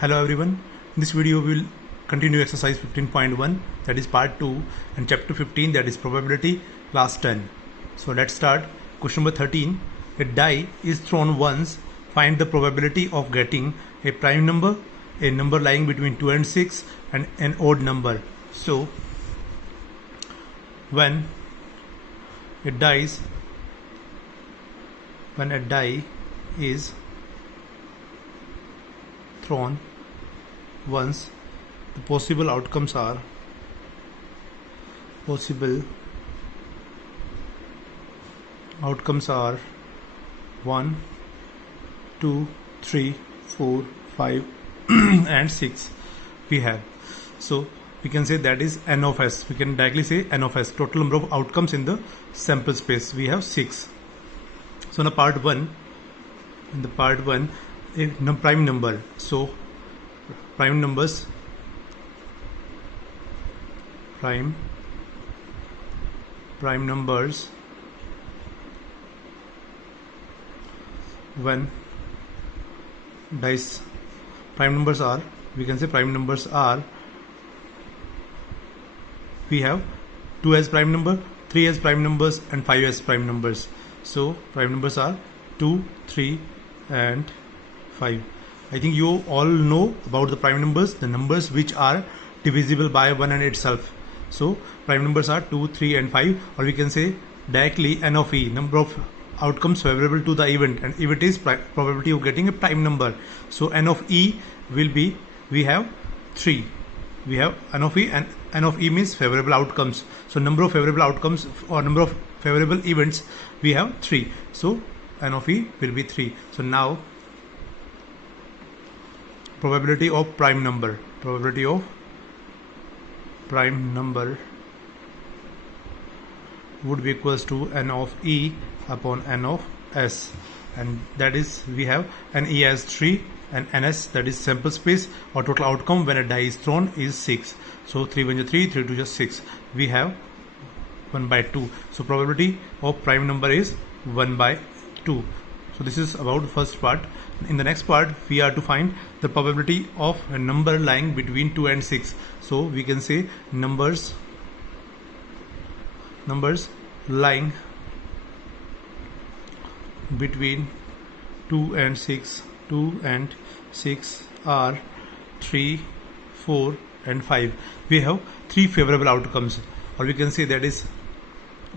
Hello everyone, in this video we will continue exercise 15.1, that is part 2, and chapter 15, that is probability, class 10. So let's start. Question number 13. A die is thrown once. Find the probability of getting a prime number, a number lying between 2 and 6, and an odd number. So when a die is thrown once, the possible outcomes are 1, 2, 3, 4, 5 and 6 we have. So we can say that is n of s. We can directly say n of s, total number of outcomes in the sample space. We have 6. So in the part 1, a prime number. So prime numbers when dice prime numbers are, we can say prime numbers are, we have 2 as prime number, 3 as prime numbers, and 5 as prime numbers. So prime numbers are 2, 3 and 5. I think you all know about the prime numbers, the numbers which are divisible by 1 and itself. So prime numbers are 2, 3 and 5, or we can say directly n of e, number of outcomes favorable to the event, and if it is probability of getting a prime number. So n of e will be, we have 3. We have n of e, and n of e means favorable outcomes. So number of favorable outcomes or number of favorable events, we have 3. So n of e will be 3. So now probability of prime number would be equals to n of e upon n of s, and that is, we have n e as 3 and ns, that is sample space, or total outcome when a die is thrown is 6. So 3 1 3, 3 2 6, we have 1 by 2. So probability of prime number is 1 by 2. So this is about the first part. In the next part, we are to find the probability of a number lying between 2 and 6. So we can say numbers lying between 2 and 6 are 3, 4 and 5. We have 3 favorable outcomes, or we can say that is,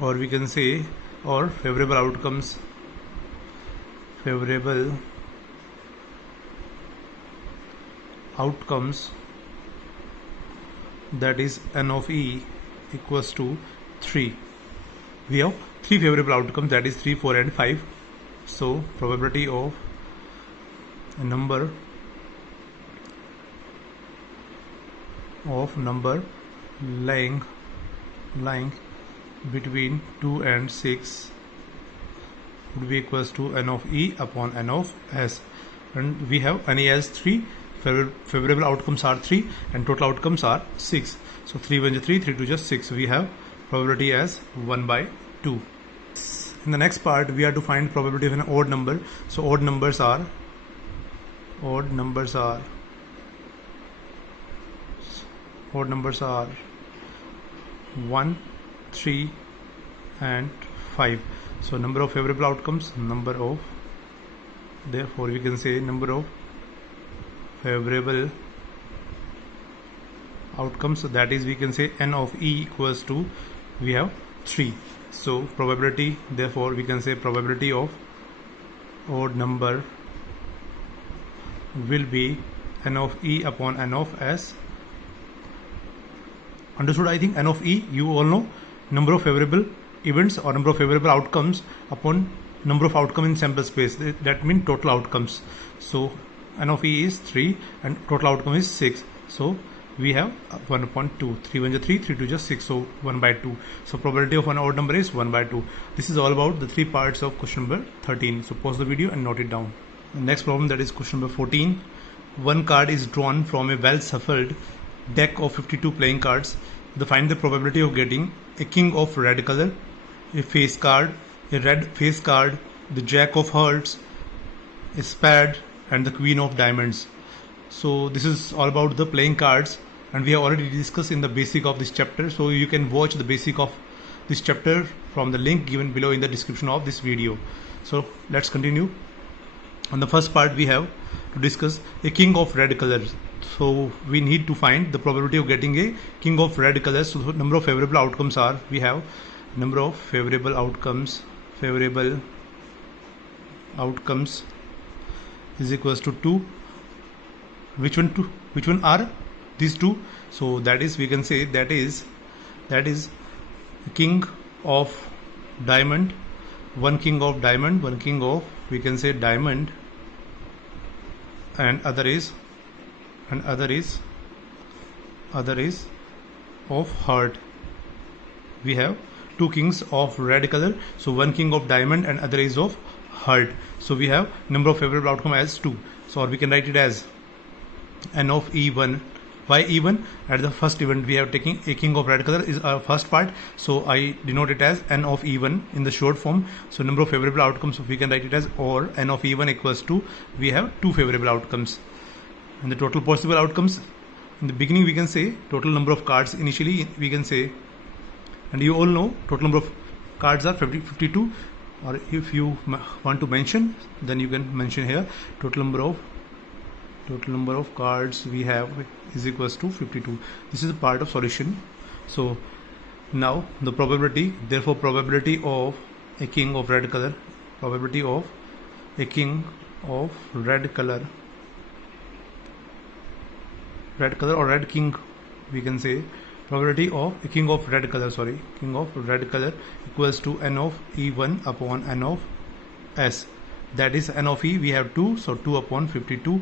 or favorable outcomes, that is n of e equals to 3. We have 3 favorable outcomes, that is 3, 4 and 5. So probability of a number lying between 2 and 6 would be equals to n of e upon n of s, and we have n e as 3. Favorable outcomes are 3 and total outcomes are 6. So 3 1 3, 3 2 6, we have probability as 1 by 2. In the next part, we are to find probability of an odd number. So odd numbers are 1, 3 and 5. So number of favorable outcomes, therefore we can say number of favorable outcomes, that is, we can say n of e equals to, we have 3. So probability, therefore we can say probability of odd number will be n of e upon n of s. Understood? I think n of e, you all know, number of favorable events or number of favorable outcomes upon number of outcome in sample space, that means total outcomes. So n of e is 3 and total outcome is 6. So we have 1 upon 2, 3 1 3, 3 2 6, so 1 by 2. So probability of an odd number is 1 by 2. This is all about the 3 parts of question number 13. So pause the video and note it down. The next problem, that is question number 14. One card is drawn from a well shuffled deck of 52 playing cards. Find the probability of getting a king of red color, a face card, a red face card, the jack of hearts, a spade and the queen of diamonds. So this is all about the playing cards, and we have already discussed in the basic of this chapter, so you can watch the basic of this chapter from the link given below in the description of this video. So let's continue. On the first part we have to discuss a king of red colors. So we need to find the probability of getting a king of red colors. So the number of favorable outcomes are, we have number of favorable outcomes is equals to 2. Which one are these two? So that is, we can say that is king of diamond, one king of diamond, one king of, we can say, diamond, and other is of heart. We have two kings of red color, so one king of diamond and other is of heart. So we have number of favorable outcome as 2. So, or we can write it as n of e1. Why e1? At the first event we have taken a king of red color is our first part, so I denote it as n of e1 in the short form. So number of favorable outcomes, so we can write it as, or n of e1 equals to, we have 2 favorable outcomes, and the total possible outcomes in the beginning we can say total number of cards initially we can say, and you all know total number of cards are 52, or if you want to mention then you can mention here total number of cards we have is equals to 52. This is a part of solution. So now the probability, therefore probability of a king of red color, probability of a king of red color or red king, we can say probability of a king of red color, equals to n of e1 upon n of s. That is n of e we have 2, so 2 upon 52,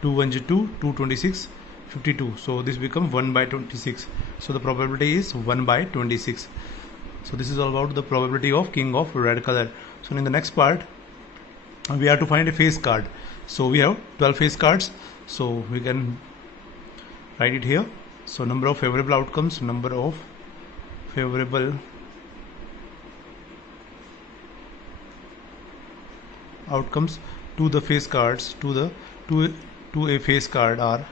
2 1 2, 226, 52. So this becomes 1 by 26. So the probability is 1 by 26. So this is all about the probability of king of red color. So in the next part we have to find a face card. So we have 12 face cards, so we can write it here. So number of favorable outcomes, to the face cards, to a face cards are,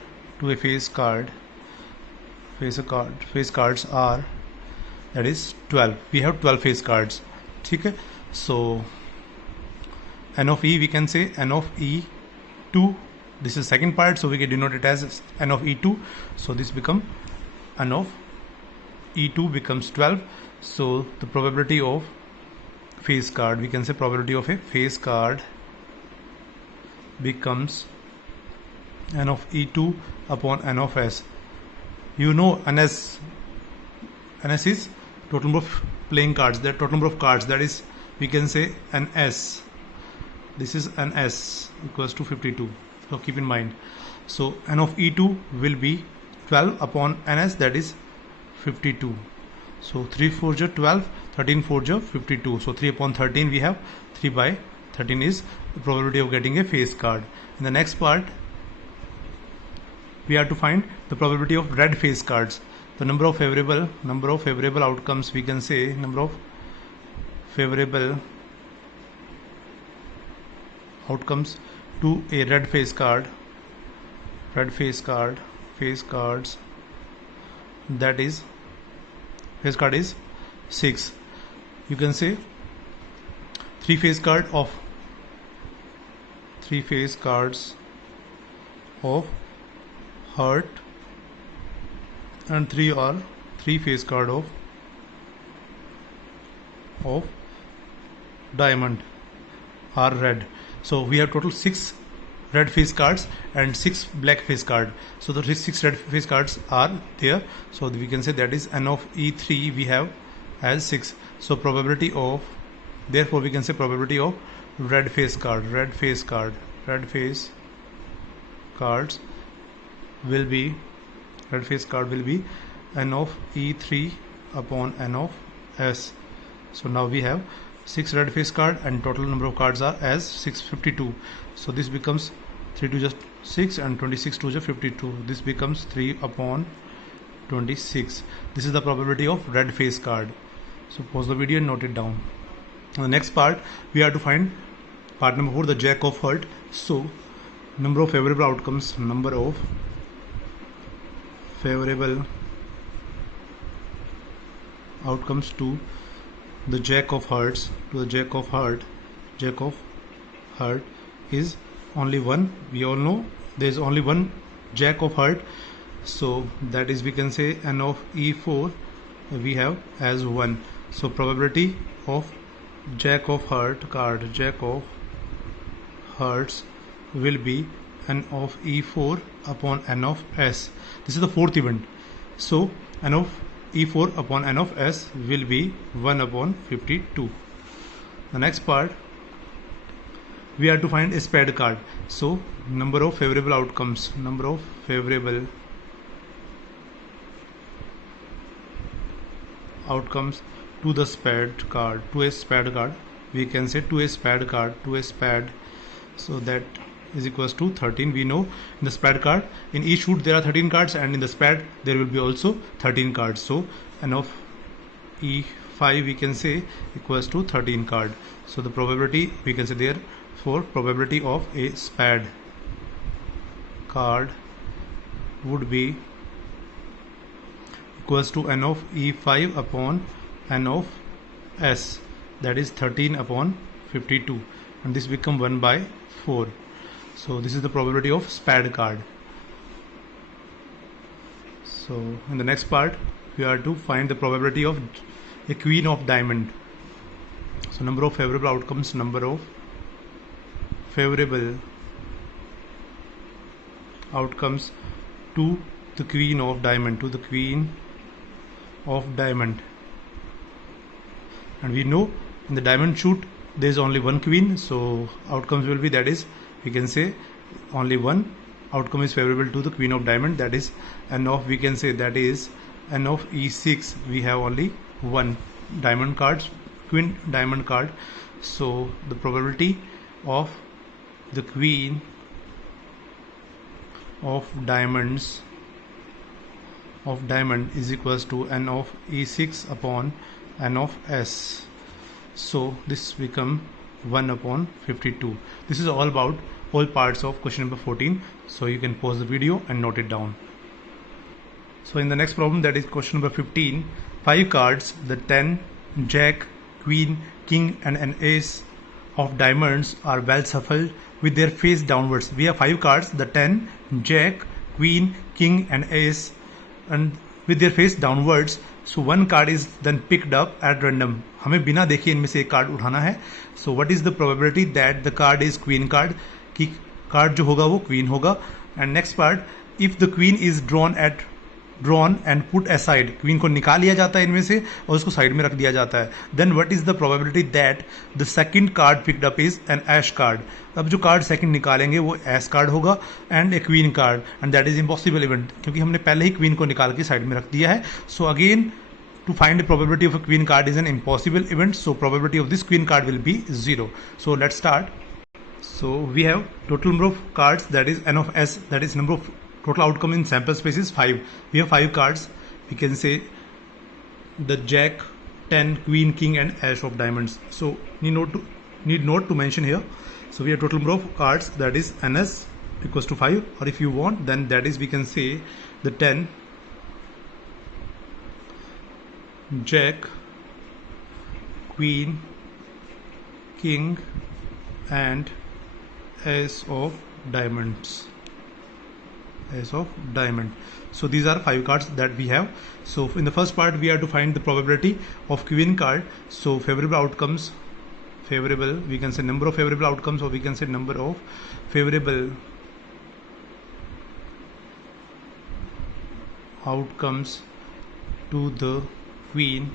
that is 12. We have 12 face cards. Okay? So n of e, we can say n of e2. This is second part, so we can denote it as n of e2. So this become n of e2 becomes 12. So the probability of face card, we can say probability of a face card becomes n of e2 upon n of s. You know ns is total number of playing cards, that total number of cards, that is, we can say ns. This is ns equals to 52. So keep in mind. So n of e2 will be 12 upon ns, that is 52. So 3 4 12, 13 4 52. So 3 upon 13 we have 3 by 13 is the probability of getting a face card. In the next part we have to find the probability of red face cards. The number of favorable outcomes, we can say number of favorable outcomes to a red face card, face cards, that is, face card is 6. You can say 3 face cards of heart and 3 face card of diamond are red. So we have total 6 red face cards and 6 black face card. So the 6 red face cards are there. So we can say that is n of e3 we have as 6. So probability of, therefore we can say probability of red face cards will be n of e3 upon n of s. So now we have 6 red face card and total number of cards are as 652. So this becomes 3 to just 6 and 26 to just 52. This becomes 3 upon 26. This is the probability of red face card. So pause the video and note it down. In the next part we have to find part number 4, the jack of heart. So number of favorable outcomes, number of favorable outcomes to the jack of hearts, to the jack of heart is only one. We all know there is only one jack of heart, so that is, we can say n of e4 we have as 1. So probability of jack of heart card, jack of hearts, will be n of e4 upon n of s. This is the fourth event, so n of e4 upon n of s will be 1 upon 52. The next part, we have to find a spade card. So number of favorable outcomes, number of favorable outcomes to the spade card, to a spade card, we can say to a spade card, to a spade, so that is equals to 13. We know in the spade card, in each shoot there are 13 cards, and in the spade there will be also 13 cards. So n of e5 we can say equals to 13 card. So the probability, we can say there, for probability of a spade card would be equals to n of e5 upon n of s, that is 13 upon 52, and this become 1 by 4. So this is the probability of spade card. So in the next part, we are to find the probability of a queen of diamond. So number of favorable outcomes, number of favorable outcomes to the queen of diamond, to the queen of diamond. And we know in the diamond shoot there is only one queen, so outcomes will be, that is, we can say only one outcome is favorable to the queen of diamond, that is n of, we can say, that is n of e6. We have only one diamond card, queen diamond card, so the probability of the queen of diamond is equals to n of e6 upon n of s. So this become 1 upon 52. This is all about all parts of question number 14. So you can pause the video and note it down. So in the next problem, that is question number 15, 5 cards, the 10, jack, queen, king and an ace of diamonds are well shuffled with their face downwards. We have 5 cards, the 10, jack, queen, king and ace, and with their face downwards. So one card is then picked up at random. हमें बिना देखे इनमें से एक card उठाना है. So what is the probability that the card is queen card, कि card जो होगा वो queen होगा. And next part, if the queen is drawn and put aside, queen को निकाल लिया जाता है इनमें से और उसको साइड में रख दिया जाता है, then what is the probability that the second card picked up is an ace card. अब जो कार्ड सेकंड निकालेंगे वो एस कार्ड होगा and A queen card, and that is impossible event, क्योंकि हमने पहले ही क्वीन को निकाल के साइड में रख दिया है. So again to find the probability of a queen card is an impossible event, so probability of this queen card will be 0. So let's start. So we have total number of cards, that is n of s, that is number of total outcome in sample space is 5. We have 5 cards. We can say the jack, 10, queen, king and ace of diamonds. So need note to mention here. So we have total number of cards, that is ns equals to 5, or if you want then that is, we can say the 10, jack, queen, king and ace of diamonds, ace of diamond. So these are 5 cards that we have. So in the first part we have to find the probability of queen card. So favorable outcomes, favorable, we can say number of favorable outcomes, or we can say number of favorable outcomes to the queen,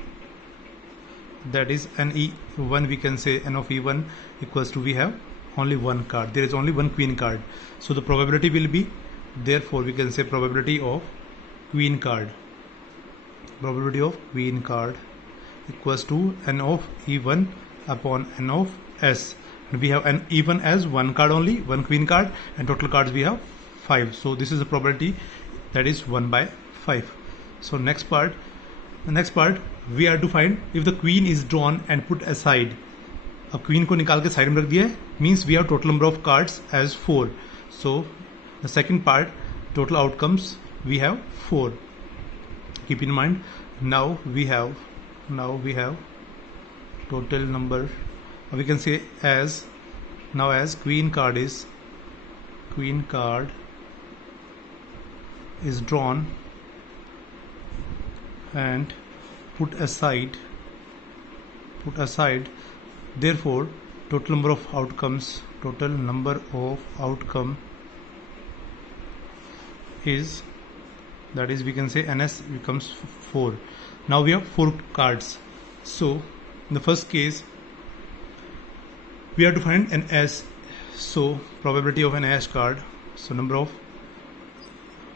that is n e1, we can say n of e1 equals to, we have only one card, there is only one queen card, so the probability will be, therefore we can say probability of queen card, probability of queen card equals to n of e1 upon n of s, and we have n e1 as one card only, one queen card, and total cards we have 5, so this is the probability, that is 1 by 5. So next part, the next part we are to find if the queen is drawn and put aside. अब queen को निकाल के side में रख दिया है, means we have total number of cards as 4. So the second part, total outcomes, we have 4. Keep in mind, now we have total number, we can say as queen card is drawn and put aside, therefore total number of outcomes is, that is, we can say ns becomes 4. Now we have 4 cards. So in the first case we have to find an S. So probability of an ash card, so number of,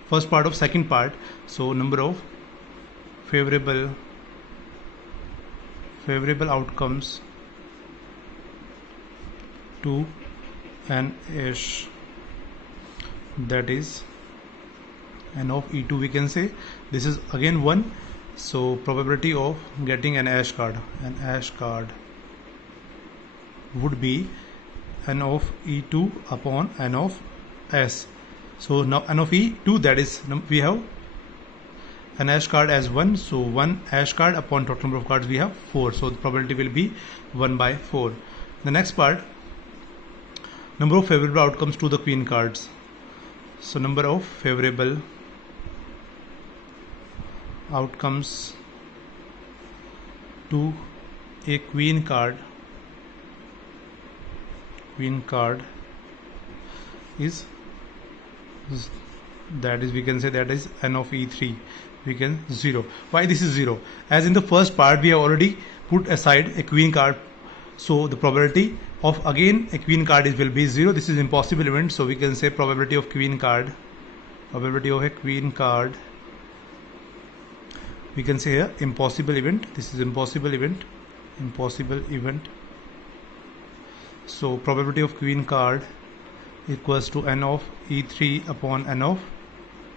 first part of second part, so number of favorable outcomes to an ash, that is n of e2, we can say this is again 1. So probability of getting an ash card would be n of e2 upon n of s. So now n of e2, that is, we have an ash card as 1, so 1 ash card upon total number of cards we have 4, so the probability will be 1 by 4. The next part, number of favorable outcomes to the queen cards. So number of favorable outcomes to a queen card is, that is, we can say that is n of e3, we can 0. Why this is 0? As in the first part we have already put aside a queen card, so the probability of again a queen card will be 0. This is impossible event, so we can say probability of a queen card, we can say here impossible event. This is impossible event. So probability of queen card equals to n of e3 upon n of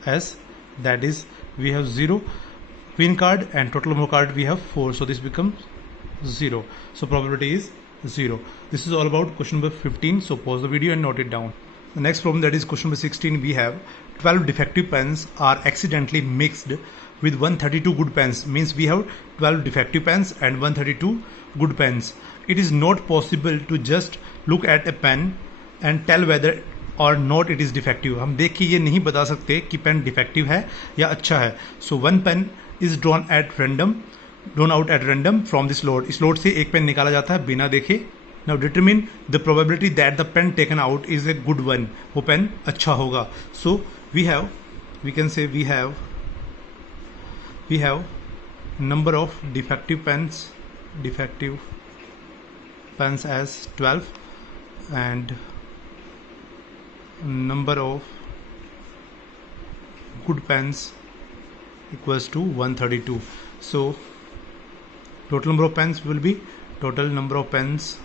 s, that is, we have 0 queen card and total number of card we have 4, so this becomes 0. So probability is 0. This is all about question number 15. So pause the video and note it down. The next problem, that is question number 16, we have 12 defective pens are accidentally mixed with 132 good pens, means we have 12 defective pens and 132 good pens. It is not possible to just look at a pen and tell whether or not it is defective. हम देख के ये नहीं बता सकते कि pen defective है या अच्छा है. So one pen is drawn out at random from this load. इस लोड से एक पेन निकाला जाता है बिना देखे. Now determine the probability that the pen taken out is a good one. वो पेन अच्छा होगा. So we can say we have number of defective pens as 12 and number of good pens equals to 132. So total number of pens will be total number of pens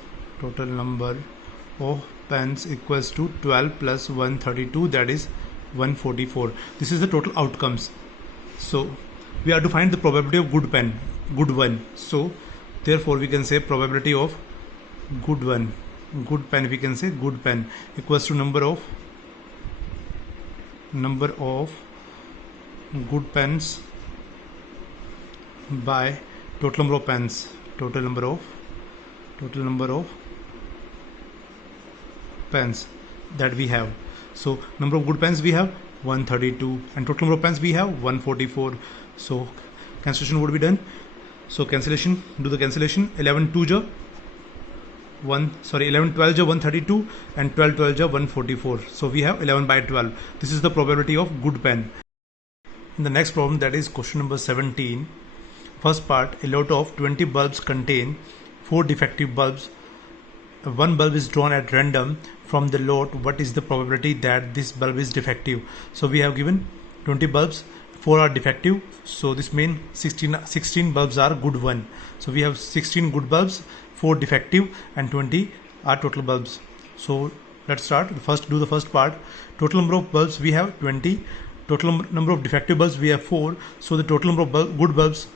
equals to 12 plus 132, that is 144. This is the total outcomes. So we have to find the probability of good one. So therefore we can say probability of good pen, we can say good pen equals to number of good pens by total number of pens, total number of pens that we have. So number of good pens we have 132 and total number of pens we have 144. So cancellation would be done. So cancellation, do the cancellation. 11 12 12 132 and 12 12 144. So we have 11 by 12. This is the probability of good pen. In the next problem, that is question number 17. First part, a lot of 20 bulbs contain 4 defective bulbs. One bulb is drawn at random from the lot. What is the probability that this bulb is defective? So we have given 20 bulbs, 4 are defective, so this means 16 bulbs are good one. So we have 16 good bulbs, 4 defective and 20 are total bulbs. So let's start. Do the first part. Total number of bulbs we have 20, total number of defective bulbs we have 4, so the total number of good bulbs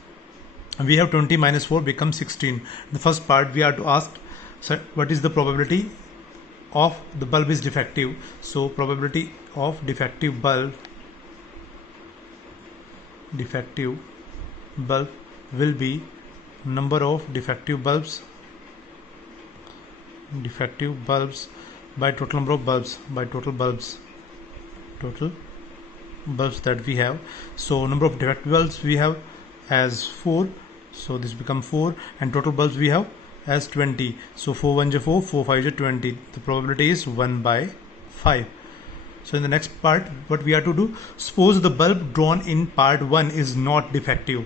we have 20 minus 4 becomes 16. The first part we are to ask, what is the probability of the bulb is defective. So probability of defective bulb will be number of defective bulbs by total number of bulbs by total bulbs that we have. So number of defective bulbs we have as 4, so this become 4, and total bulbs we have as 20. So 4 1 is 4, 4 5 is 20. The probability is 1 by 5. So in the next part, what we have to do, suppose the bulb drawn in part 1 is not defective.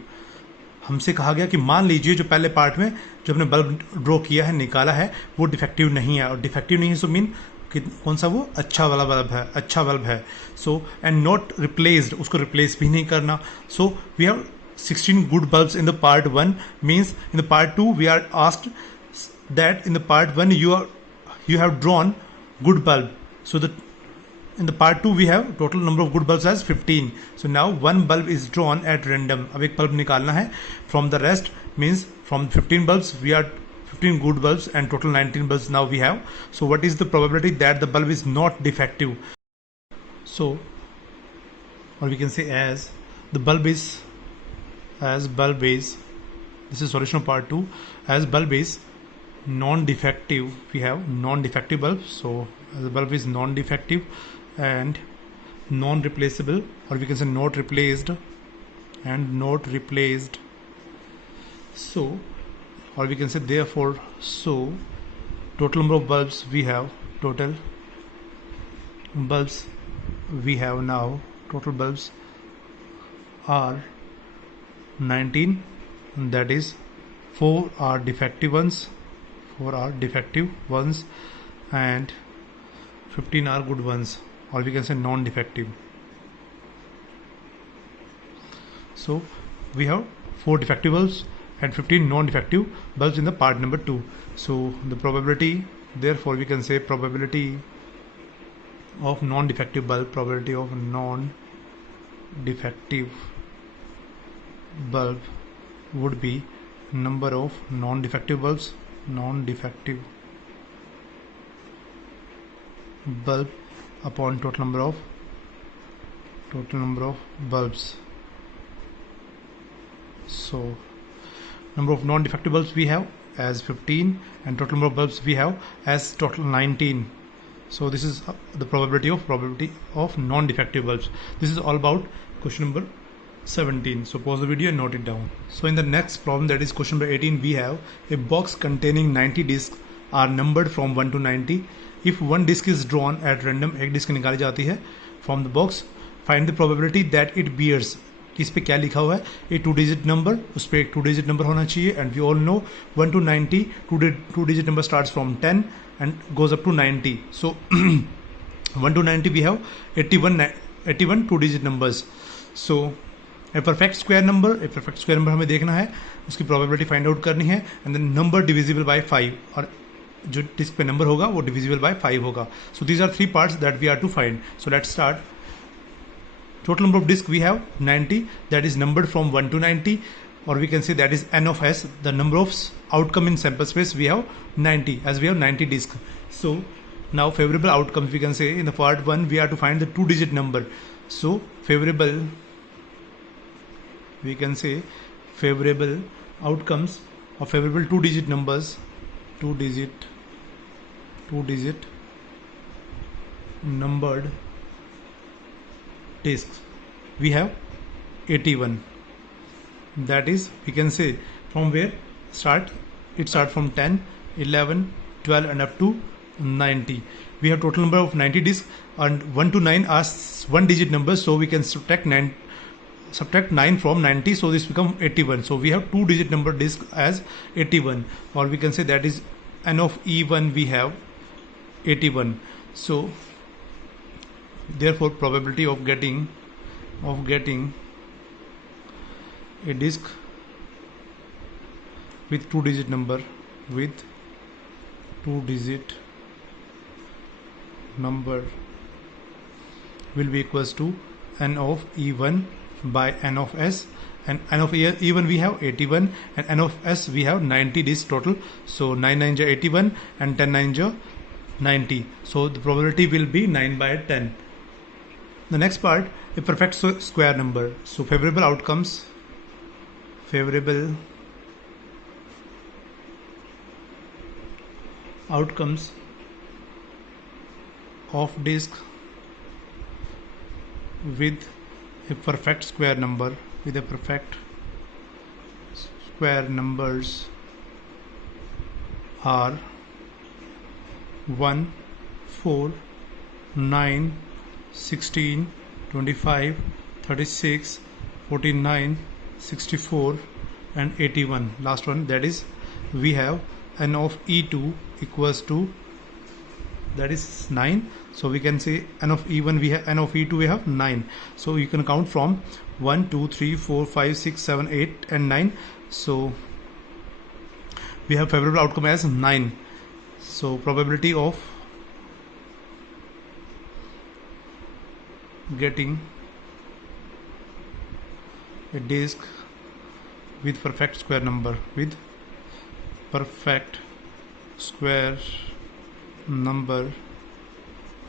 हमसे कहा गया कि मान लीजिए जो पहले part में जो हमने बल्ब ड्रॉ किया है, निकाला है, वो डिफेक्टिव नहीं है. और डिफेक्टिव नहीं है सो मीन कि कौन सा, वो अच्छा वाला बल्ब है, अच्छा बल्ब है. सो एंड नॉट रिप्लेस्ड, उसको रिप्लेस भी नहीं करना. So we have 16 good bulbs in the part 1, means in the part 2 we are asked that in the part 1 you have drawn good bulb. So in the part 2 we have total number of good bulbs as 15. So now one bulb is drawn at random. अब एक bulb निकालना है from the rest, means from 15 bulbs we are 15 good bulbs and total 19 bulbs now we have. So what is the probability that the bulb is not defective? So, or we can say as the bulb is, this is solution of part 2, as bulb is non-defective, we have non-defective bulb. So as the bulb is non-defective and non-replaceable, or we can say not replaced and not replaced. So, or we can say therefore, so total number of bulbs we have, total bulbs we have now, total bulbs are 19, that is 4 are defective ones, and 15 are good ones, or we can say non-defective. So we have 4 defective bulbs and 15 non-defective bulbs in the part number 2. So the probability, therefore we can say probability of non-defective bulb, probability of non-defective bulb would be number of non-defective bulb upon total number of bulbs. So number of non-defective bulbs we have as 15 and total number of bulbs we have as total 19. So this is the probability of non-defective bulbs. This is all about question number 17. So pause the video and note it down. So in the next problem, that is question number 18, we have a box containing 90 discs are numbered from 1 to 90. If one disc is drawn at random, एक disc निकाली जाती है from the box, find the probability that it bears. इस पे क्या लिखा हुआ है, ए 2 digit number, उस पे एक 2 digit number होना चाहिए. And we all know 1 to 90, 2 digit number starts from 10 and goes up to 90. So 1 to 90 we have 81 2 digit numbers. So a perfect square number हमें देखना है, उसकी प्रोबेबिलिटी फाइंड आउट करनी है, and then number divisible by 5, और जो disc पे number होगा वो डिविजिबल बाय 5 होगा. So these are 3 parts that we are to find. So let's start. Total number of disc we have 90, that is numbered from 1 to 90, or we can say that is n of s, the number of outcome in sample space we have 90, as we have 90 disks. So now favorable outcomes we can say in the part 1 we have to find the 2 digit number. So we can say favorable outcomes or favorable 2 digit numbers, 2 digit numbered discs we have 81. That is, we can say from where it start from 10, 11, 12 and up to 90. We have total number of 90 discs, and 1 to 9 are 1 digit numbers, so we can subtract 9 from 90, so this become 81. So we have 2 digit number disk as 81, or we can say that is n of e1 we have 81. So therefore probability of getting a disk with 2 digit number will be equals to n of e1 by n of s, and n of e1 we have 81 and n of s we have 90 disc total. So 9 9 ja 81 and 10 9 ja 90. So the probability will be 9 by 10. The next part, a perfect square number. So favorable outcomes of disk with a perfect square number, with a perfect square numbers are 1, 4, 9, 16, 25, 36, 49, 64 and 81. Last one, that is we have n of e2 equals to, that is 9. So we can say n of e1, we have n of e2, we have 9. So you can count from 1, 2, 3, 4, 5, 6, 7, 8 and 9. So we have favorable outcome as 9. So probability of getting a disk with perfect square number,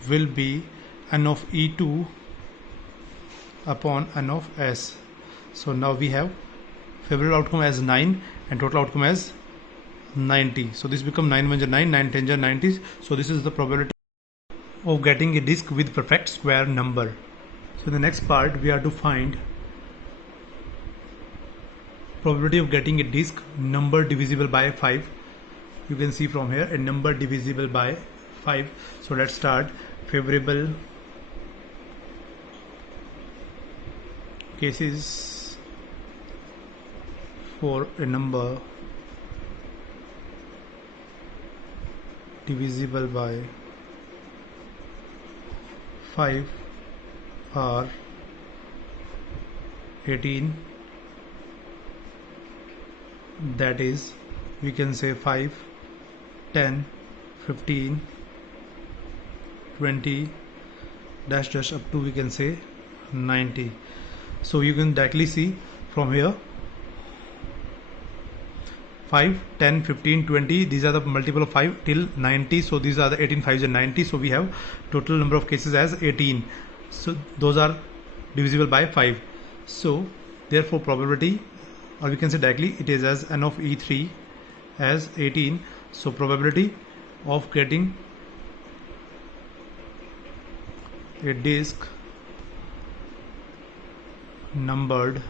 will be n of e2 upon n of s. So now we have favorable outcome as 9 and total outcome as 90. So this becomes 9 1 9, 9 10 90. So this is the probability of getting a disk with perfect square number. So in the next part we are to find probability of getting a disk number divisible by 5. You can see from here a number divisible by 5. So let's start. Favorable cases for a number divisible by 5 are 18, that is we can say 5, 10, 15, 20 dash up to we can say 90. So you can directly see from here 5, 10, 15, 20, these are the multiple of 5 till 90. So these are the 18 5s and 90. So we have total number of cases as 18. So those are divisible by 5. So therefore probability, or we can say directly, it is as n of e3 as 18. So probability of getting a disk numbered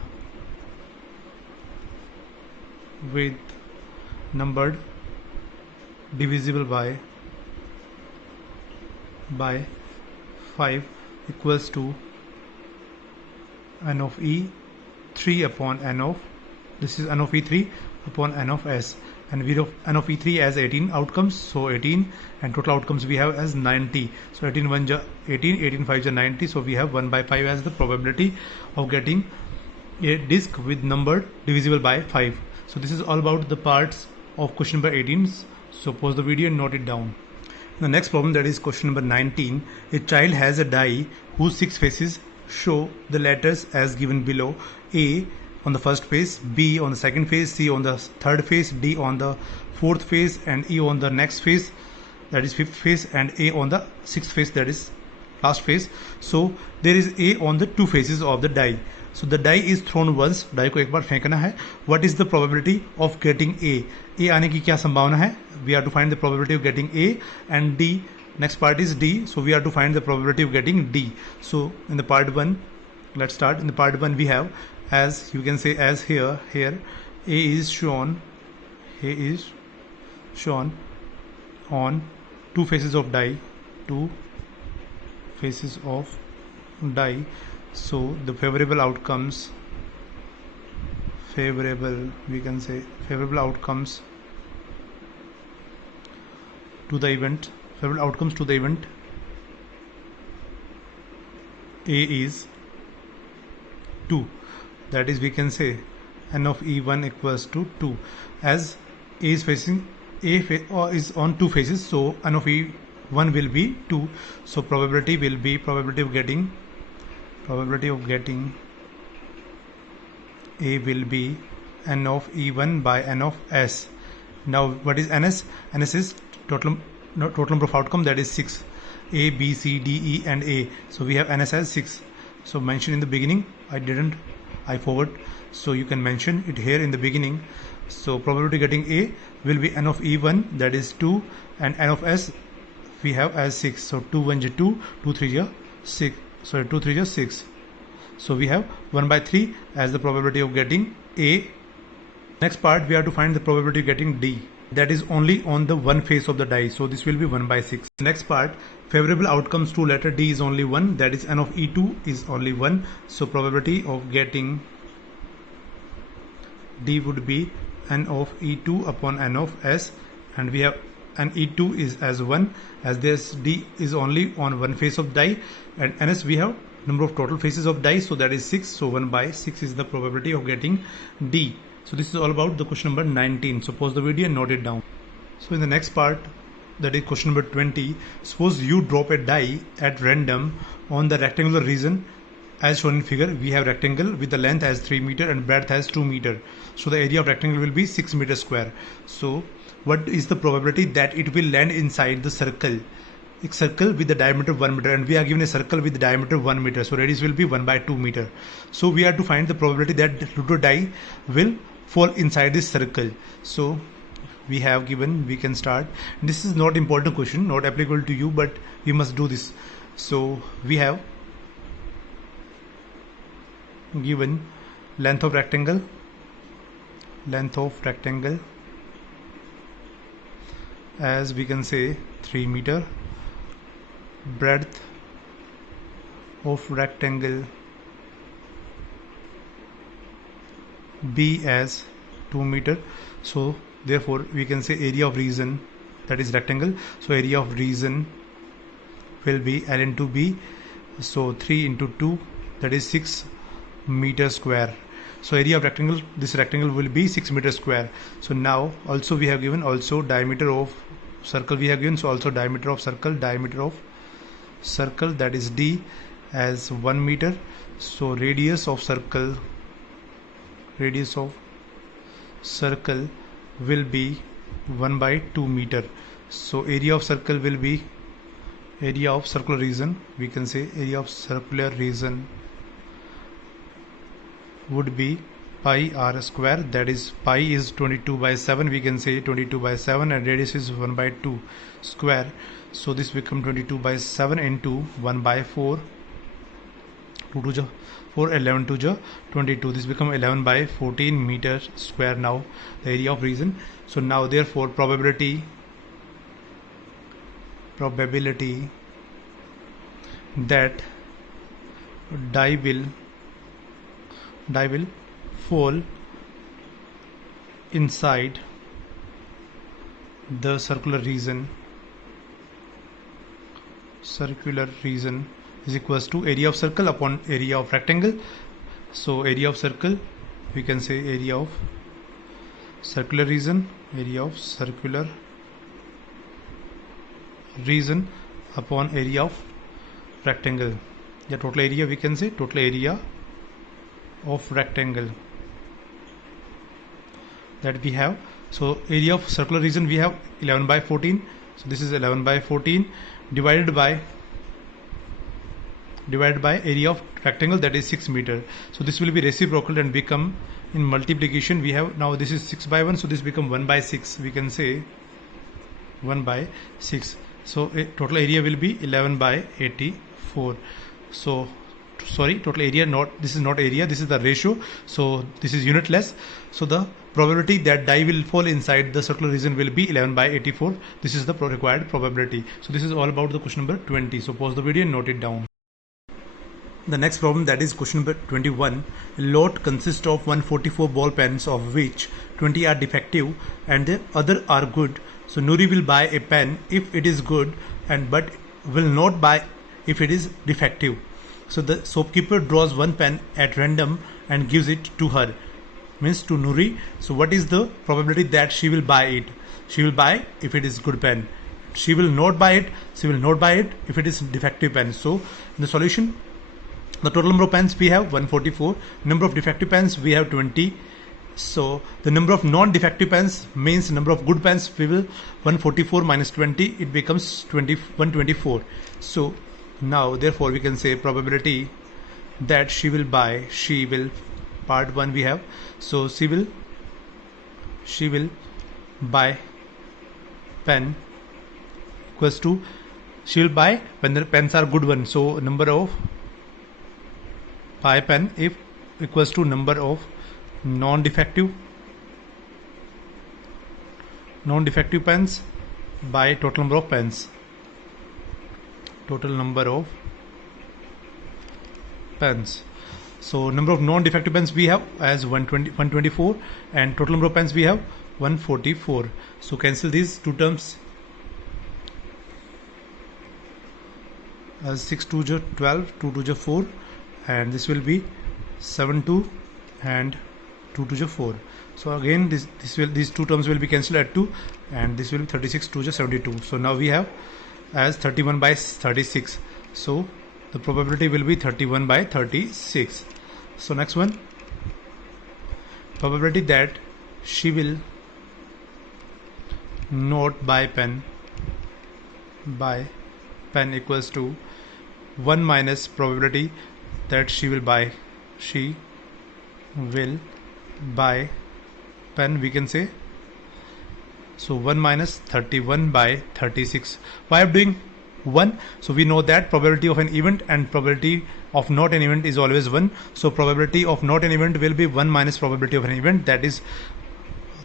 divisible by 5 equals to n of e3 upon n of, this is n of e3 upon n of s, and we have n of e3 as 18 outcomes, so 18, and total outcomes we have as 90. So 18 1 18, 18 5 90. So we have 1 by 5 as the probability of getting a disk with number divisible by 5. So this is all about the parts of question number 18. So pause the video and note it down. The next problem, that is question number 19. A child has a die whose 6 faces show the letters as given below. A on the first face, B on the second face, C on the third face, D on the fourth face, and E on the next face, that is fifth face, and A on the sixth face, that is last face. So there is A on the 2 faces of the die. So the die is thrown once, die को एक बार फेंकना है. What is the probability of getting A? A आने की क्या संभावना है? We are to find the probability of getting A, and D. Next part is D. So we are to find the probability of getting D. So in the part 1, let's start. In the part 1 we have, as you can say, as here A is shown on 2 faces of die, so the favorable outcomes to the event A is 2, that is we can say n of e1 equals to 2, as A is facing or is on 2 faces, so n of e1 will be 2. So probability of getting A will be n of e1 by n of s. Now what is ns? Ns is total total number of outcome, that is 6. A, B, C, D, E and A. So we have NS as 6. So mention in the beginning. I forgot. So you can mention it here in the beginning. So probability getting A will be N of E1, that is 2, and N of S we have as 6. So 2 1 is 2, 2 3 is 6. Sorry, 2 3 is 6. So we have 1 by 3 as the probability of getting A. Next part, we have to find the probability of getting D. That is only on the one face of the die. So this will be 1 by 6. Next part, favorable outcomes to letter D is only 1. That is N of E2 is only 1. So probability of getting D would be N of E2 upon N of S. And we have and E2 is as 1, as this D is only on one face of die, and NS we have number of total faces of die, so that is 6. So 1 by 6 is the probability of getting D. So this is all about the question number 19. So pause the video and note it down. So in the next part, that is question number 20, suppose you drop a die at random on the rectangular region as shown in figure. We have rectangle with the length as 3 meter and breadth as 2 meter. So the area of rectangle will be 6 meter square. So what is the probability that it will land inside the circle? A circle with the diameter 1 meter, and we are given a circle with the diameter 1 meter. So radius will be 1 by 2 meter. So we have to find the probability that the Pluto die will fall inside this circle. So we have given, we can start. This is not important question, not applicable to you, but we must do this. So we have given length of rectangle as we can say 3 meter, breadth of rectangle B as 2 meter. So therefore we can say area of region, that is rectangle. So area of region will be L into B. So 3 into 2, that is 6 meter square. So area of rectangle, this rectangle will be 6 meter square. So now also we have given also diameter of circle we have given. So also diameter of circle, that is D as 1 meter. So radius of circle will be 1 by 2 meter. So area of circle will be area of circular region. We can say area of circular region would be pi r square, that is pi is 22 by 7, we can say 22 by 7, and radius is 1 by 2 square. So this become 22 by 7 into 1 by 4, 2 to the 4, 11 to the 22, this become 11 by 14 meter square. Now the area of region. So now therefore probability that die will fall inside the circular region is equals to area of circle upon area of rectangle. So area of circle, we can say area of circular region upon area of rectangle. The total area, we can say total area of rectangle that we have. So area of circular region we have 11 by 14. So this is 11 by 14 divided by area of rectangle, that is 6 meter. So this will be reciprocal and become in multiplication. We have now this is 6 by 1, so this become 1 by 6. We can say 1 by 6. So total area will be 11 by 84. So sorry, total area, this is not area, this is the ratio. So this is unitless. So the probability that die will fall inside the circular region will be 11 by 84. This is the required probability. So this is all about the question number 20. So pause the video and note it down. The next problem, that is question number 21. A lot consists of 144 ball pens, of which 20 are defective and the other are good. So Nuri will buy a pen if it is good, but will not buy if it is defective. So the shopkeeper draws one pen at random and gives it to her, means to Nuri. So what is the probability that she will buy it? She will buy if it is good pen. She will not buy it if it is defective pen. So in the solution, the total number of pens we have 144, number of defective pens we have 20, So the number of non-defective pens means number of good pens. We will 144 minus 20, it becomes 124. So now therefore we can say probability that she will part 1 we have. So she will buy pen equals to, she will buy when the pens are good ones. So number of buy pen if equals to number of non-defective pens by total number of pens. So number of non-defective pens we have as 124 and total number of pens we have 144. So cancel these two terms as 6 2 is 12, 2 2 is 4, and this will be 7 2 and 2 2 is 4. So again these two terms will be cancelled at 2, and this will be 36 2 is 72. So now we have as 31 by 36. So the probability will be 31 by 36. So next one, probability that she will not buy pen equals to 1 minus probability that she will buy pen, we can say. So 1 minus 31 by 36. Why I'm doing 1? So we know that probability of an event and probability of not an event is always 1. So probability of not an event will be 1 minus probability of an event, that is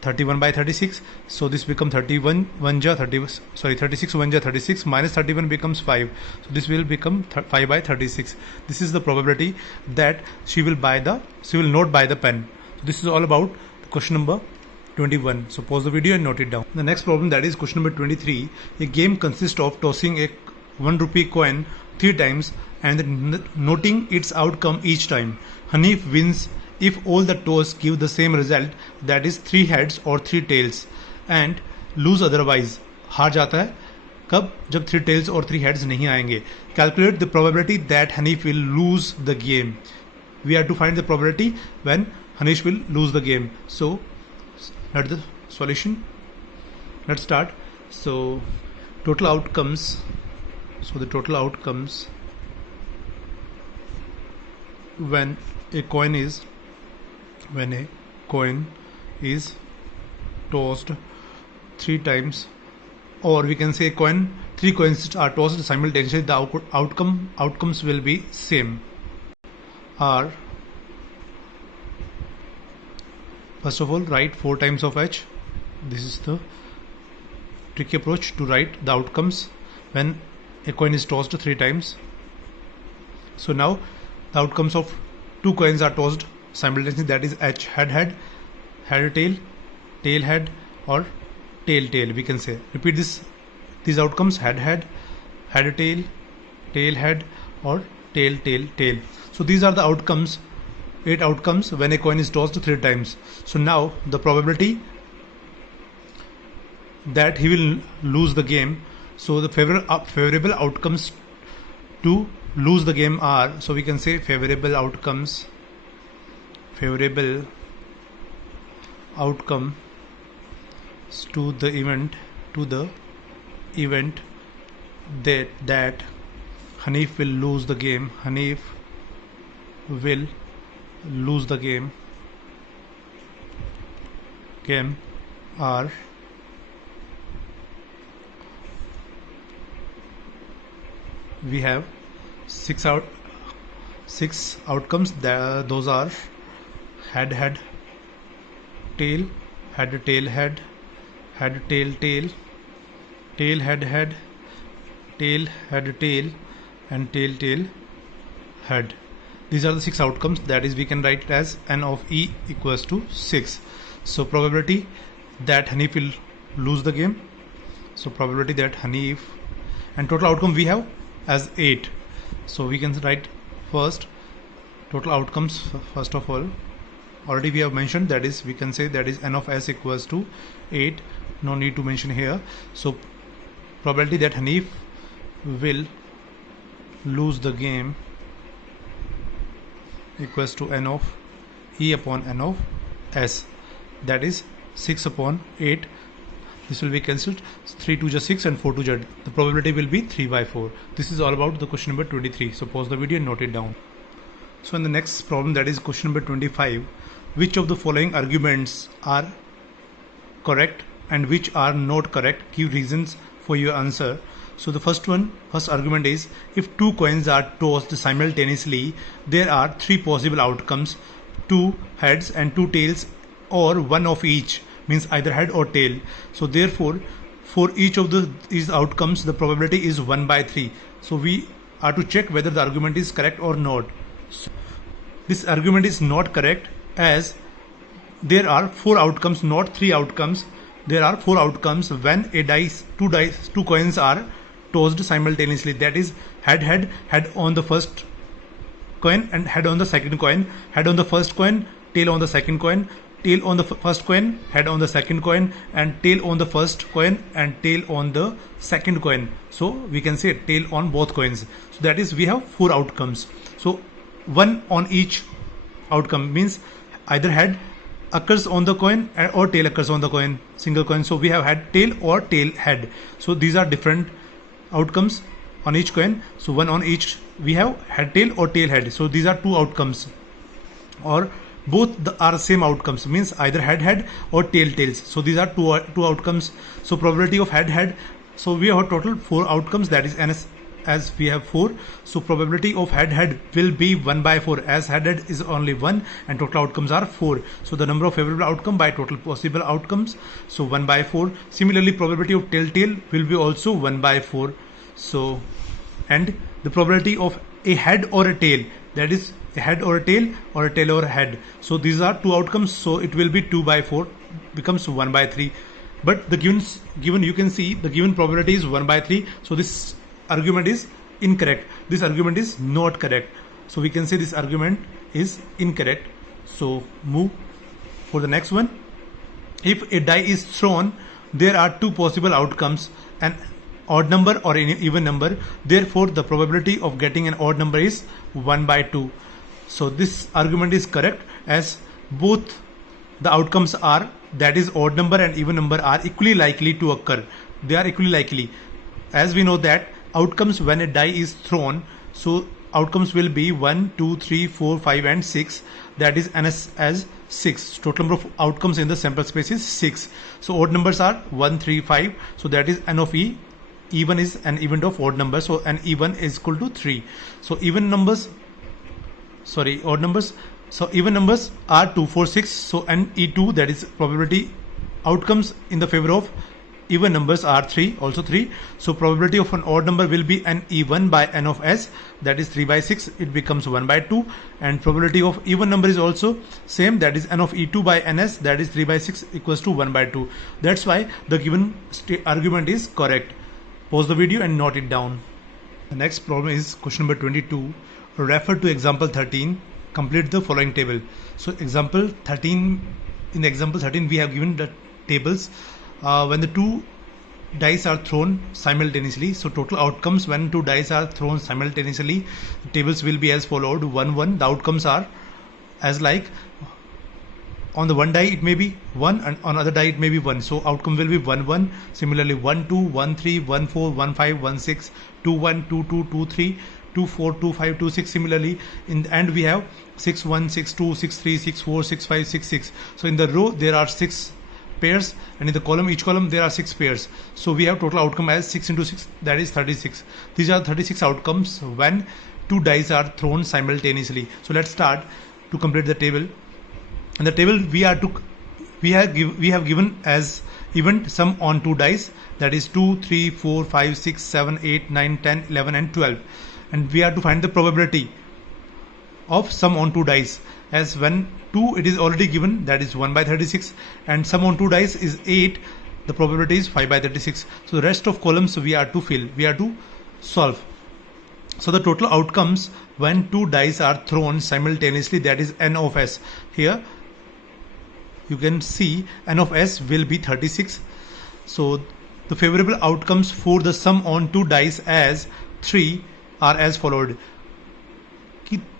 31 by 36. So this becomes 36 1 ja 36 minus 31 becomes 5. So this will become 5 by 36. This is the probability that she will not buy the pen. So this is all about question number 21. So pause the video and note it down. The next problem, that is question number 23. A game consists of tossing a 1 rupee coin 3 times and noting its outcome each time. Hanif wins if all the toss give the same result, that is 3 heads or 3 tails, and lose otherwise. हार जाता है कब? जब 3 tails और 3 heads नहीं आएंगे. Calculate the probability that Hanif will lose the game. We have to find the probability when Hanif will lose the game. So that's the solution. Let's start. So total outcomes. So the total outcomes when a coin is tossed 3 times, or we can say 3 coins are tossed simultaneously, the outcomes will be same. Are, first of all, write 4 times of h. This is the tricky approach to write the outcomes when a coin is tossed 3 times. So now the outcomes of 2 coins are tossed simultaneously, that is h, head tail, tail head, or tail we can say. Repeat these outcomes: head tail, tail head, or tail tail. So these are the outcomes, 8 outcomes when a coin is tossed 3 times. So now the probability that he will lose the game. So the favorable outcomes to lose the game are, so we can say favorable outcome to the event that Hanif will lose the game. Hanif will lose the game are we have 6 outcomes. Those are head tail, head tail head, head tail tail, tail head, tail head tail, and tail tail head. These are the 6 outcomes, that is we can write it as n of e equals to 6. So probability that Hanif will lose the game. So probability that Hanif, and total outcome we have as 8. So we can write first total outcomes. First of all, already we have mentioned, that is we can say that is n of s equals to 8. No need to mention here. So probability that Hanif will lose the game equals to n of e upon n of s. that is 6 upon 8. This will be cancelled. 3 2 is 6 and 4 2 is. The probability will be 3 by 4. This is all about the question number 23. So pause the video and note it down. So in the next problem, that is question number 25, which of the following arguments are correct and which are not correct? Give reasons for your answer. So the first argument is, if two coins are tossed simultaneously, there are three possible outcomes: two heads and two tails, or one of each, means either head or tail. So therefore, for each of these outcomes, the probability is 1 by 3. So we are to check whether the argument is correct or not. So this argument is not correct, as there are 4 outcomes, not 3 outcomes. There are 4 outcomes when two coins are tossed simultaneously. That is head on the first coin and head on the second coin, head on the first coin, tail on the second coin, tail on the first coin, head on the second coin, and tail on the first coin and tail on the second coin. So we can say tail on both coins. So that is, we have 4 outcomes. So one on each outcome means either head occurs on the coin or tail occurs on the coin, single coin. So we have head tail or tail head. So these are different outcomes on each coin. So one on each, we have head tail or tail head. So these are 2 outcomes, or both are same outcomes, means either head or tail tails. So these are two outcomes. So probability of head. So we have total 4 outcomes, that is n, as we have 4. So probability of head will be 1 by 4, as head is only 1 and total outcomes are 4. So the number of favorable outcome by total possible outcomes, so 1 by 4. Similarly, probability of tail will be also 1 by 4. So, and the probability of a head or a tail, that is a head or a tail or a tail or a head. So these are 2 outcomes, so it will be 2 by 4, becomes 1 by 3. But the given you can see the given probability is 1 by 3. So this argument is incorrect. This argument is not correct. So we can say this argument is incorrect. So move for the next one. If a die is thrown, there are 2 possible outcomes: an odd number or an even number. Therefore, the probability of getting an odd number is 1 by 2. So this argument is correct, as both the outcomes are, that is odd number and even number, are equally likely to occur. They are equally likely, as we know that outcomes when a die is thrown, so outcomes will be 1 2 3 4 5 and 6, that is n as 6. Total number of outcomes in the sample space is 6. So odd numbers are 1 3 5, so that is n of e. Even is an event of odd number, so an even is equal to 3. So odd numbers, so even numbers are 2 4 6, so n e2, that is probability outcomes in the favor of even numbers are 3, also 3. So probability of an odd number will be n e1 by n of s, that is 3 by 6, it becomes 1 by 2. And probability of even number is also same, that is n of e2 by ns, that is 3 by 6 equals to 1 by 2. That's why the given argument is correct. Pause the video and note it down. The next problem is question number 22. Refer to example 13. Complete the following table. So example 13, in example 13 we have given the tables when the 2 dice are thrown simultaneously. So total outcomes when 2 dice are thrown simultaneously, the tables will be as followed: 1 1. The outcomes are as like, on the one die it may be 1 and on other die it may be 1. So outcome will be 1 1. Similarly 1 2, 1 3, 1 4, 1 5, 1 6, 2 1, 2 2, 2 3, 2 4, 2 5, 2 6. Similarly in the end we have 6 1, 6 2, 6 3, 6 4, 6 5, 6 6. So in the row there are 6 pairs, and in the column, each column there are 6 pairs. So we have total outcome as 6 into 6, that is 36. These are 36 outcomes when 2 dice are thrown simultaneously. So let's start to complete the table. In the table we have given as event sum on 2 dice, that is 2 3 4 5 6 7 8 9 10 11 and 12, and we have to find the probability of sum on 2 dice, as when 2 it is already given, that is 1 by 36, and sum on 2 dice is 8, the probability is 5 by 36. So the rest of columns we are to fill, we are to solve. So the total outcomes when 2 dice are thrown simultaneously, that is n of s. Here you can see n of s will be 36. So the favorable outcomes for the sum on 2 dice as 3 are as followed.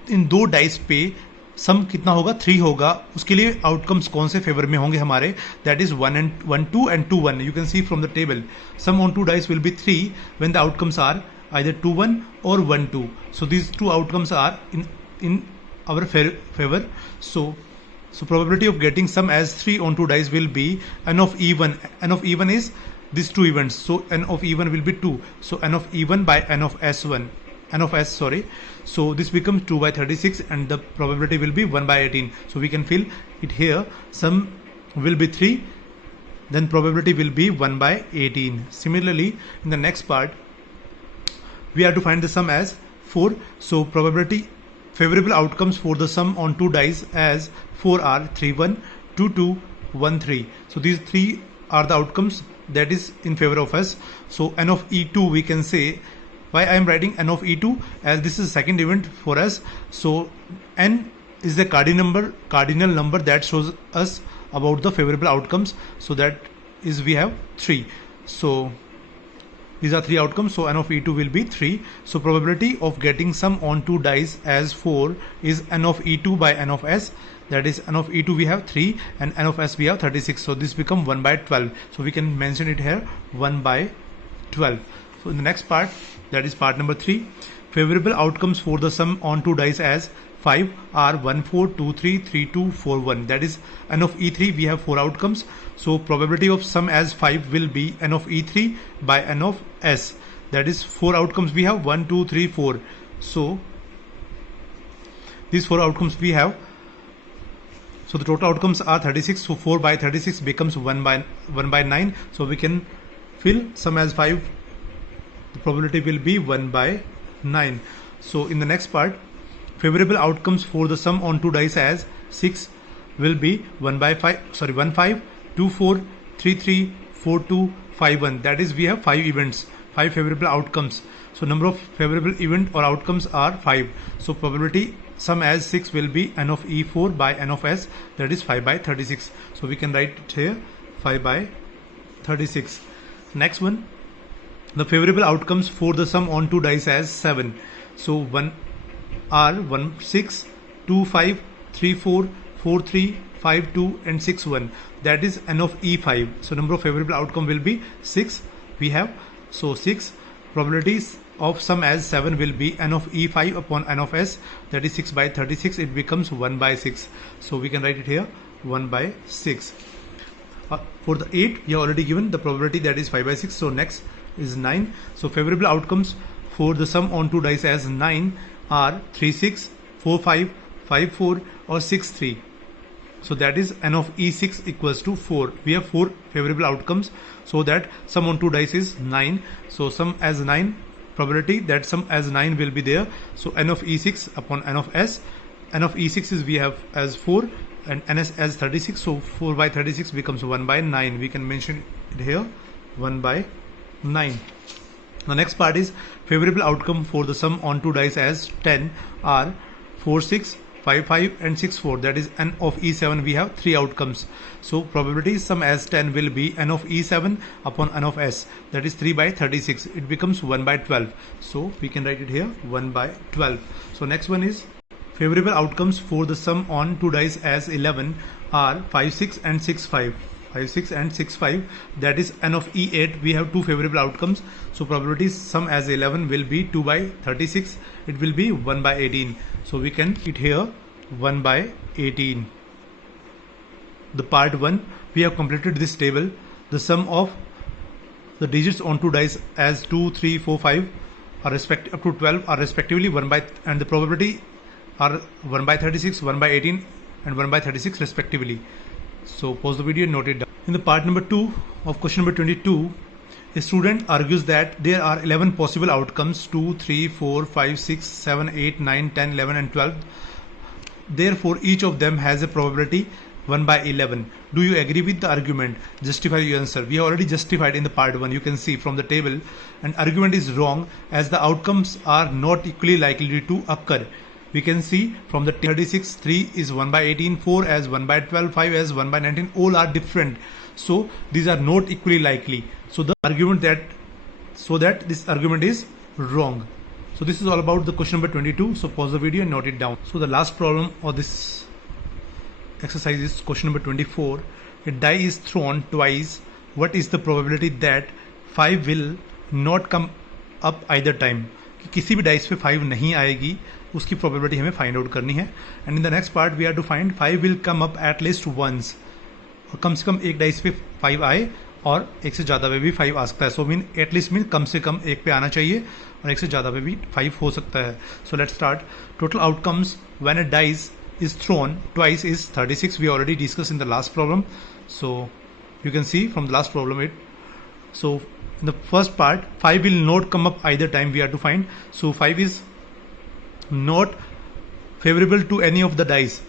In 2 dice पे सम कितना होगा 3 होगा, उसके लिए outcomes कौन से favour में होंगे हमारे, that is 1 and 1 2 and 2 1. You can see from the table sum on two dice will be 3 when the outcomes are either 2 1 or 1 2. So these two outcomes are in our favor. So probability of getting sum as 3 on two dice will be n of e1. N of e1 is these two events, so n of e1 will be 2, so n of e1 by n of s1, n of s, sorry. So this becomes 2 by 36 and the probability will be 1 by 18. So we can fill it here, sum will be 3, then probability will be 1 by 18. Similarly, in the next part we have to find the sum as 4. So probability favorable outcomes for the sum on two dice as 4 are 3 1 2 2 1 3. So these three are the outcomes that is in favor of us. So n of e2 we can say, why I am writing n of e2, as this is second event for us. So n is the cardinal number that shows us about the favorable outcomes. So that is we have 3. So these are three outcomes, so n of e2 will be 3. So probability of getting sum on two dice as 4 is n of e2 by n of s, that is n of e2 we have 3 and n of s we have 36. So this become 1 by 12. So we can mention it here 1 by 12. So in the next part, that is part number 3, favorable outcomes for the sum on two dice as 5 are 1 4 2 3 3 2 4 1. That is n of e3 we have 4 outcomes. So probability of sum as 5 will be n of e3 by n of s, that is 4 outcomes we have 1 2 3 4. So these 4 outcomes we have, so the total outcomes are 36. So 4 by 36 becomes 1 by 9. So we can fill sum as 5, the probability will be 1 by 9. So in the next part, favorable outcomes for the sum on two dice as 6 will be 1 5 2 4 3 3 4 2 5 1. That is we have 5 events, 5 favorable outcomes. So number of favorable event or outcomes are 5. So probability sum as 6 will be n of e4 by n of s, that is 5 by 36. So we can write it here 5 by 36. Next one, the favorable outcomes for the sum on two dice as 7. So 1 are 1 6 2 5 3 4 4 3 5 2 and 6 1. That is n of e5. So number of favorable outcome will be 6 we have. So 6, probabilities of sum as 7 will be n of e5 upon n of s, that is 6 by 36. It becomes 1 by 6. So we can write it here 1 by 6. For the 8 we have already given the probability, that is 5 by 6. So next is 9. So favorable outcomes for the sum on two dice as 9 are 3 6 4 5 5 4 or 6 3. So that is n of e6 equals to 4. We have 4 favorable outcomes, so that sum on two dice is 9. So sum as 9, probability that sum as 9 will be there. So n of e6 upon n of s. N of e6 is we have as 4 and ns as 36. So 4 by 36 becomes 1 by 9. We can mention it here 1 by 9. The next part is favorable outcome for the sum on two dice as 10 are 4 6 5 5 and 6 4. That is n of e7 we have 3 outcomes. So probability sum as 10 will be n of e7 upon n of s, that is 3 by 36. It becomes 1 by 12. So we can write it here 1 by 12. So next one is favorable outcomes for the sum on two dice as 11 are 5 6 and 6 5. 5 6 and 6 5. That is n of e8 we have 2 favorable outcomes. So probability sum as 11 will be 2 by 36. It will be 1 by 18. So we can it here 1 by 18. The part 1, we have completed this table. The sum of the digits on two dice as 2 3 4 5 are up to 12 are respectively 1 by, and the probability are 1 by 36 1 by 18 and 1 by 36 respectively. So pause the video and note it down. In the part number 2 of question number 22, a student argues that there are 11 possible outcomes 2, 3, 4, 5, 6, 7, 8, 9, 10, 11 and 12. Therefore each of them has a probability 1 by 11. Do you agree with the argument? Justify your answer. We have already justified in the part 1. You can see from the table, an argument is wrong as the outcomes are not equally likely to occur. We can see from the 36, 3 is 1 by 18, 4 as 1 by 12, 5 as 1 by 19, all are different. So these are not equally likely. So the argument that, so that this argument is wrong. So this is all about the question number 22. So pause the video and note it down. So the last problem of this exercise is question number 24. A die is thrown twice. What is the probability that 5 will not come up either time? कि किसी भी dice पे 5 नहीं आएगी, उसकी probability हमें find out करनी है. And in the next part we are to find 5 will come up at least once. और कम से कम एक डाइस पे 5 आए और एक से ज़्यादा पे भी 5 आ सकता है. सो मीन एटलीस्ट मीन कम से कम एक पे आना चाहिए और एक से ज़्यादा पे भी 5 हो सकता है. सो let's start. Total outcomes when a dice is thrown twice is 36. We already discussed in the last problem, so you can see from the last problem it. So in the first part 5 will not come up either time we have to find. So 5 is not favorable to any of the dice,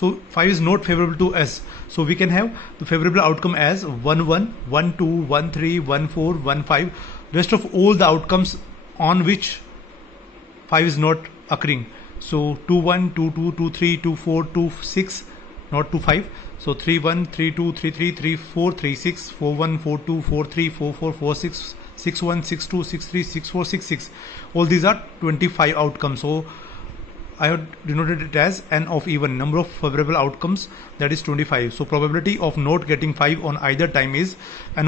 so 5 is not favorable to us, so we can have the favorable outcome as 1 1 1 2 1 3 1 4 1 5. Rest of all the outcomes on which 5 is not occurring. So 2 1 2 2 2 3 2 4 2 6, not 2 5. So 3 1 3 2 3 3 3 4 3 6 4 1 4 2 4 3 4 4 4 6 6 1 6 2 6 3 6 4 6 6. All these are 25 outcomes. So I have denoted it as n of even, number of favorable outcomes, that is 25. So probability of not getting 5 on either time is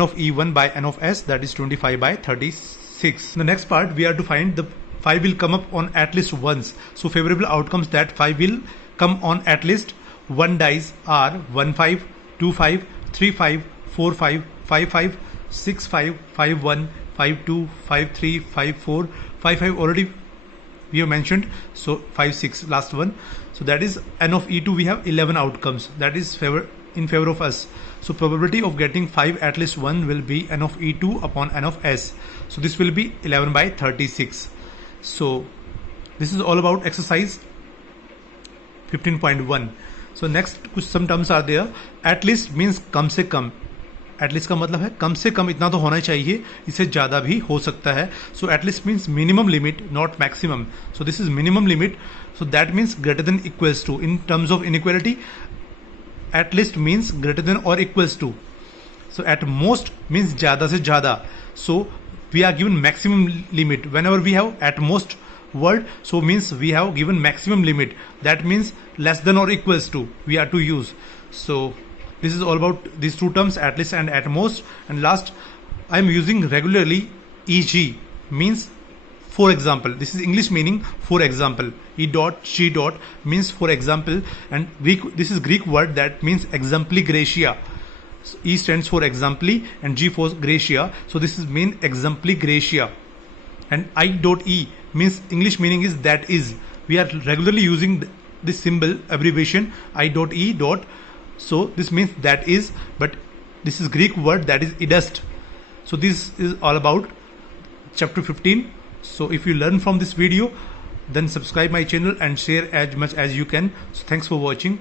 n of e1 by n of s, that is 25 by 36. In the next part we are to find the 5 will come up on at least once. So favorable outcomes that 5 will come on at least one dice are 1 5 2 5 3 5 4 5 5 5 6 5 5 1 5 2 5 3 5 4 5 5 already we have mentioned. So 5 6 last one. So that is n of e2. We have 11 outcomes, that is in favor of us. So probability of getting 5 at least one will be n of e2 upon n of s. So this will be 11 by 36. So this is all about exercise 15.1. So next कुछ some terms are there. At least means कम से कम. At least का मतलब है कम से कम इतना तो होना चाहिए, इससे ज़्यादा भी हो सकता है. So at least means minimum limit, not maximum. So this is minimum limit. So that means greater than equals to. In terms of inequality, at least means greater than or equals to. So at most means ज़्यादा से ज़्यादा. So we are given maximum limit whenever we have at most word, so means we have given maximum limit, that means less than or equals to we are to use. So this is all about these two terms, at least and at most. And last, I am using regularly eg, means for example. This is English meaning for example. E dot g dot means for example, and this is Greek word that means exempli gratia. So E stands for exempli and G for gratia. So this is mean exempli gratia. And I dot E means English meaning is that is. We are regularly using this symbol abbreviation I dot E dot. So this means that is, but this is Greek word that is idust. So this is all about chapter 15. So if you learn from this video, then subscribe my channel and share as much as you can. So thanks for watching.